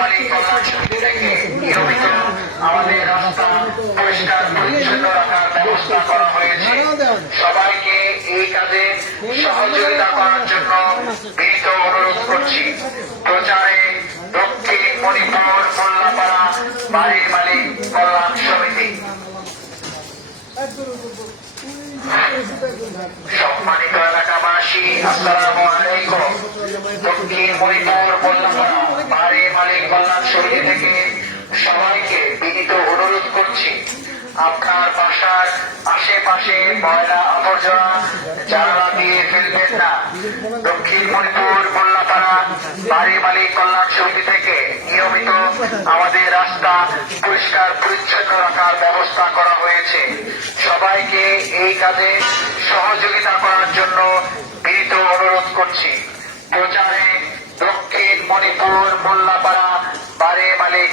মালিক কল্যাণ সমিতি থেকে নিয়মিত আমাদের রাস্তা পরিষ্কার পরিচ্ছন্ন রাখার ব্যবস্থা করা হয়েছে। সবাইকে এই কাজে সহযোগিতা করার জন্য বিনীত অনুরোধ করছি। প্রচারে দক্ষিণ মণিপুর মোল্লাপাড়া বাড়ির মালিক কল্যাণ সমিতি। সম্মানিত এলাকাবাসী, আসসালামু আলাইকুম। দক্ষিণ মণিপুর মোল্লাপাড়া বাড়ির মালিক কল্যাণ সমিতি থেকে সবাইকে বিনীত অনুরোধ করছি, আপনার বাসার আশেপাশে ময়লা আবর্জনা জানালা দিয়ে ফেলবেন না। দক্ষিণ মণিপুর মোল্লাপাড়া বাড়ির মালিক কল্যাণ সমিতি থেকে নিয়মিত আমাদের রাস্তা পরিষ্কার পরিচ্ছন্ন রাখার ব্যবস্থা করা হয়েছে। সবাইকে এই কাজে সহযোগিতা করার জন্য বিনীত অনুরোধ করছি। প্রচারে দক্ষিণ মণিপুর মোল্লাপাড়া বাড়ির মালিক